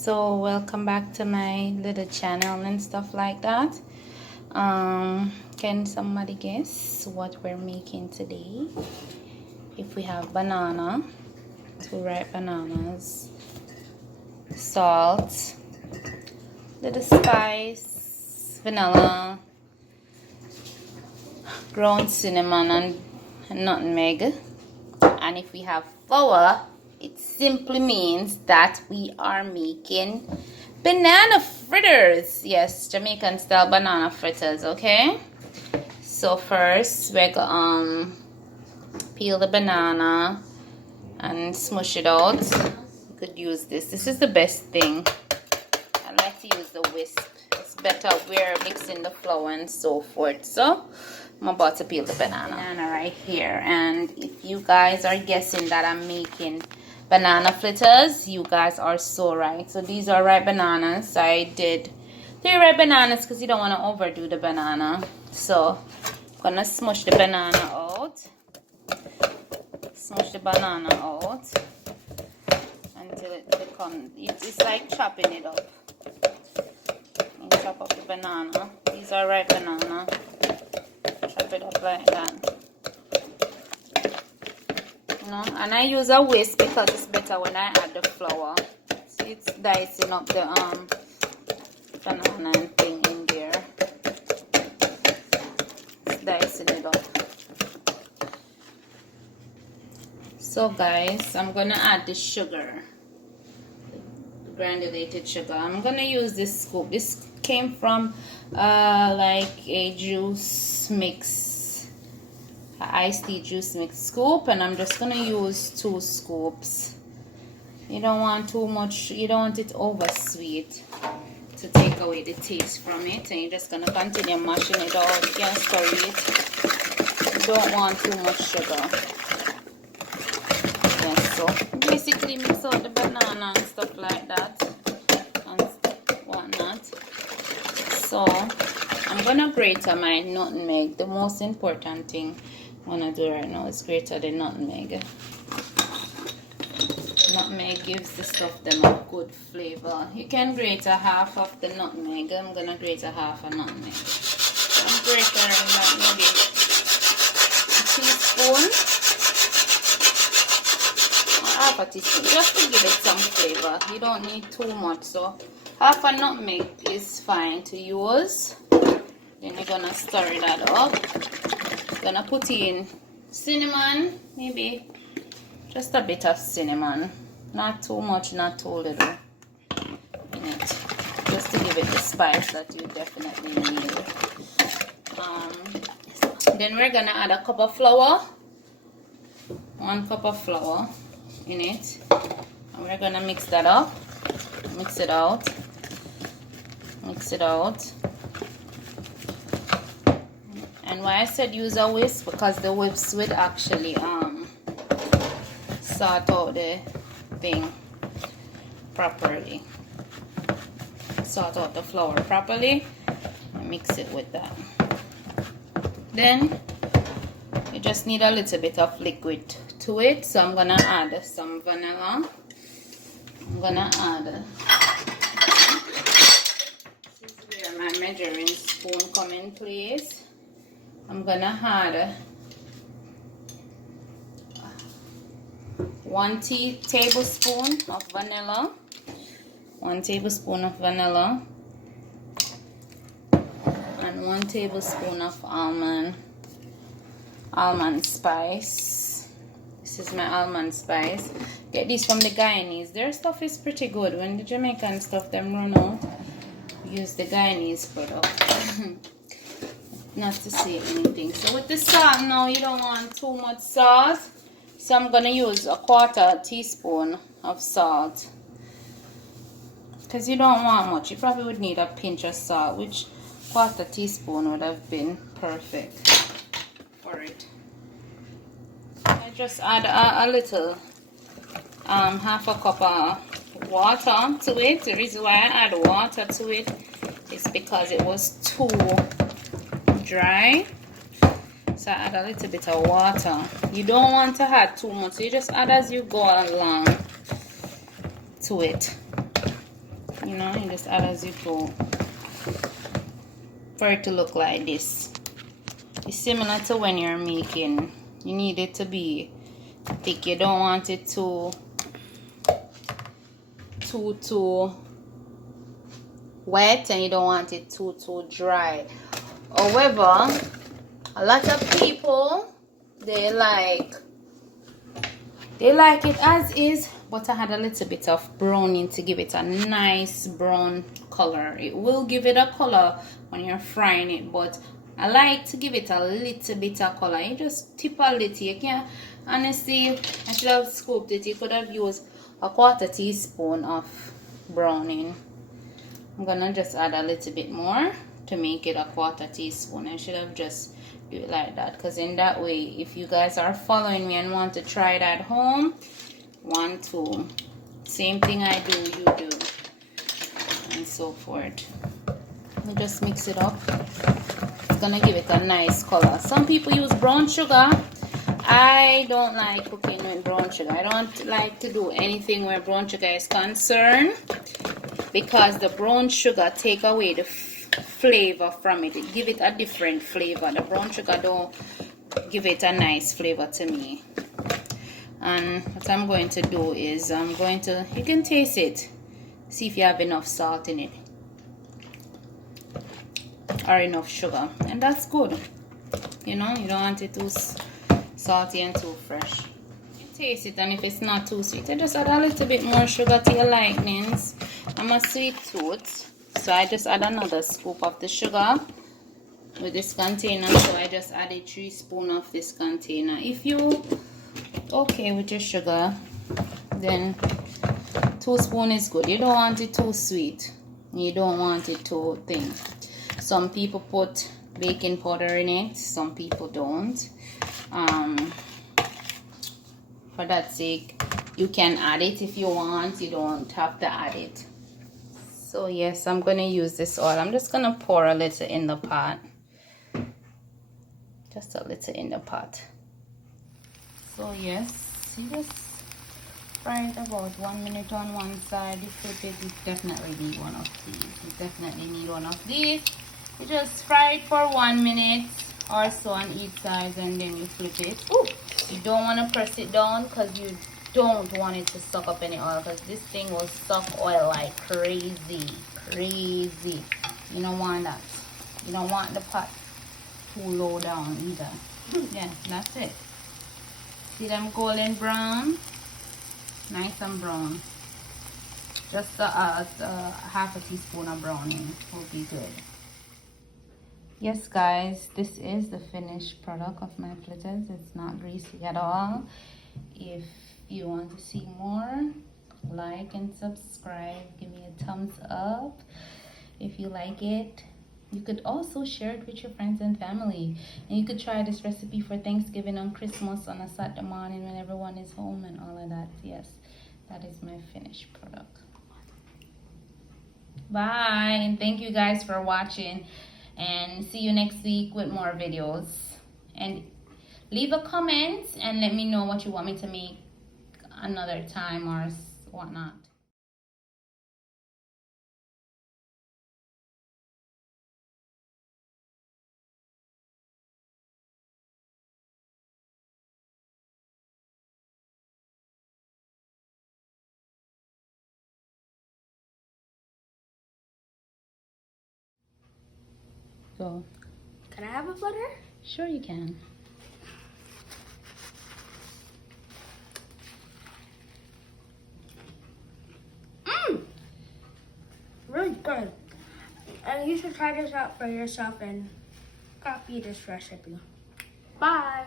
So welcome back to my little channel and stuff like that. Can somebody guess what we're making today? If we have banana, 2 ripe bananas, salt, little spice, vanilla, ground cinnamon and nutmeg. And if we have flour, it simply means that we are making banana fritters. Yes, Jamaican style banana fritters, okay? So first we're gonna peel the banana and smush it out. You could use this. This is the best thing. I like to use the whisk. It's better we're mixing the flour and so forth. So I'm about to peel the banana right here. And if you guys are guessing that I'm making banana fritters, you guys are so right. So these are ripe bananas. I did 3 ripe bananas because you don't want to overdo the banana. So I'm gonna smush the banana out. Smush the banana out until it becomes, it's like chopping it up. And chop up the banana. These are ripe banana. Chop it up like that. And I use a whisk because it's better when I add the flour. See, it's dicing up the banana and thing in there. It's dicing it up. So guys, I'm gonna add the sugar, the granulated sugar. I'm gonna use this scoop. This came from like a juice mix, iced tea juice mix scoop, and I'm just gonna use 2 scoops. You don't want too much, you don't want it over sweet to take away the taste from it, and you're just gonna continue mashing it out. You can't stir it. You don't want too much sugar. Yes, so basically mix out the banana and stuff like that and whatnot. So I'm gonna grate my nutmeg. The most important thing I want to do right now is grate the nutmeg. Nutmeg gives the stuff them a good flavor. You can grate a half of the nutmeg. I'm gonna grate a half a nutmeg. I'm grating like maybe a teaspoon or half a teaspoon, just to give it some flavor. You don't need too much, so half a nutmeg is fine to use. Then you're gonna stir that up. Gonna put in cinnamon, maybe just a bit of cinnamon, not too much, not too little in it, just to give it the spice that you definitely need. Then we're gonna add a cup of flour, 1 cup of flour in it, and we're gonna mix that up, mix it out. And why I said use a whisk, because the whisk would actually sort out the thing properly, sort out the flour properly, and mix it with that. Then you just need a little bit of liquid to it, so I'm gonna add some vanilla. I'm gonna add, this is where my measuring spoon come in place. I'm gonna add 1 tablespoon of vanilla, 1 tablespoon of vanilla, and 1 tablespoon of almond spice. This is my almond spice. Get these from the Guyanese. Their stuff is pretty good. When the Jamaican stuff them run out, use the Guyanese product. Not to say anything. So with the salt now, you don't want too much salt, so I'm gonna use a 1/4 teaspoon of salt, because you don't want much. You probably would need a pinch of salt, which 1/4 teaspoon would have been perfect for it. I just add a little half a cup of water to it. The reason why I add water to it is because it was too dry, so I add a little bit of water. You don't want to add too much, so you just add as you go along to it. You know, you just add as you go for it to look like this. It's similar to when you're making. You need it to be thick. You don't want it too wet, and you don't want it too dry. However, a lot of people, they like it as is, but I had a little bit of browning to give it a nice brown color. It will give it a color when you're frying it, but I like to give it a little bit of color. You just tip a little. You can't, honestly, I should have scooped it. You could have used a 1/4 teaspoon of browning. I'm gonna just add a little bit more to make it a 1/4 teaspoon. I should have just do it like that, because in that way, if you guys are following me and want to try it at home, 1, 2, same thing I do, you do, and so forth. Let me just mix it up. It's gonna give it a nice color. Some people use brown sugar. I don't like cooking with brown sugar. I don't like to do anything where brown sugar is concerned, because the brown sugar take away the flavor from it. It give it a different flavor. The brown sugar don't give it a nice flavor to me. And what I'm going to do is you can taste it, see if you have enough salt in it or enough sugar, and that's good. You know, you don't want it too salty and too fresh. You taste it, and if it's not too sweet, you just add a little bit more sugar to your likings. I'm a sweet tooth, so I just add another scoop of the sugar with this container. So I just added 3 spoons of this container. If you okay with your sugar, then 2 spoons is good. You don't want it too sweet, you don't want it too thin. Some people put baking powder in it, some people don't. For that sake, you can add it if you want. You don't have to add it. So yes, I'm gonna use this oil. I'm just gonna pour a little in the pot, just a little in the pot. So yes, you just fry it about 1 minute on one side. You flip it. You definitely need one of these. You definitely need one of these. You just fry it for 1 minute or so on each side, and then you flip it. Ooh, you don't want to press it down, because you don't want it to suck up any oil, because this thing will suck oil like crazy. You don't want that. You don't want the pot too low down either. Yeah, that's it. See them golden brown? Nice and brown. Just half a teaspoon of browning will be good. Yes guys, this is the finished product of my fritters. It's not greasy at all. If you want to see more, like and subscribe. Give me a thumbs up if you like it. You could also share it with your friends and family, and you could try this recipe for Thanksgiving and Christmas on a Saturday morning when everyone is home and all of that. Yes, that is my finished product. Bye, and thank you guys for watching, and see you next week with more videos. And leave a comment and let me know what you want me to make another time or whatnot. Go. Can I have a flutter? Sure you can. Really good. And you should try this out for yourself and copy this recipe. Bye.